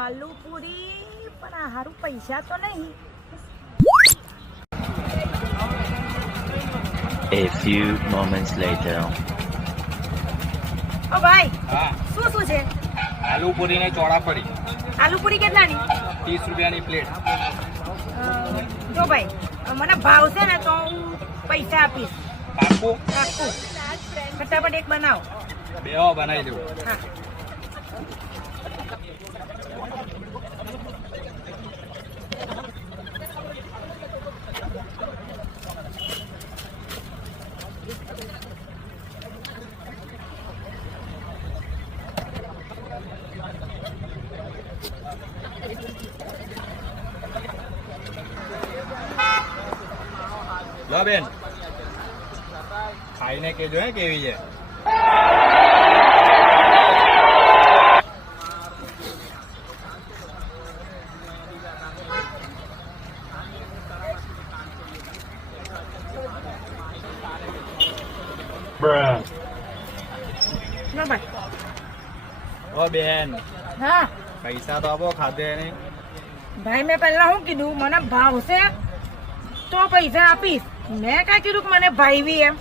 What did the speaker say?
આલુ પૂરી પણ આ હારું પૈસા તો નહીં. A few moments later. ઓ ભાઈ, હા, શું શું છે? આલુ પૂરી ને ચોળાફળી આલુ પૂરી કેટલાની? 30 રૂપિયાની પ્લેટ. જો ભાઈ, મને ભાવશે ને તો હું પૈસા આપીશ. પાકું? રાખું. ફટાફટ એક બનાવો. બેહો બનાવી દઉં. હા. લો બેન, ખાઈને કેજો હે કેવી છે. લો ભાઈ. ઓ બેન, હા પૈસા તો આપો, ખાધે નહીં. ભાઈ, મેં પહેલા શું કીધું? મને ભાવશે તો પૈસા આપીશ. મેં કાંઈ કીધું કે મને ભાઈવી એમ.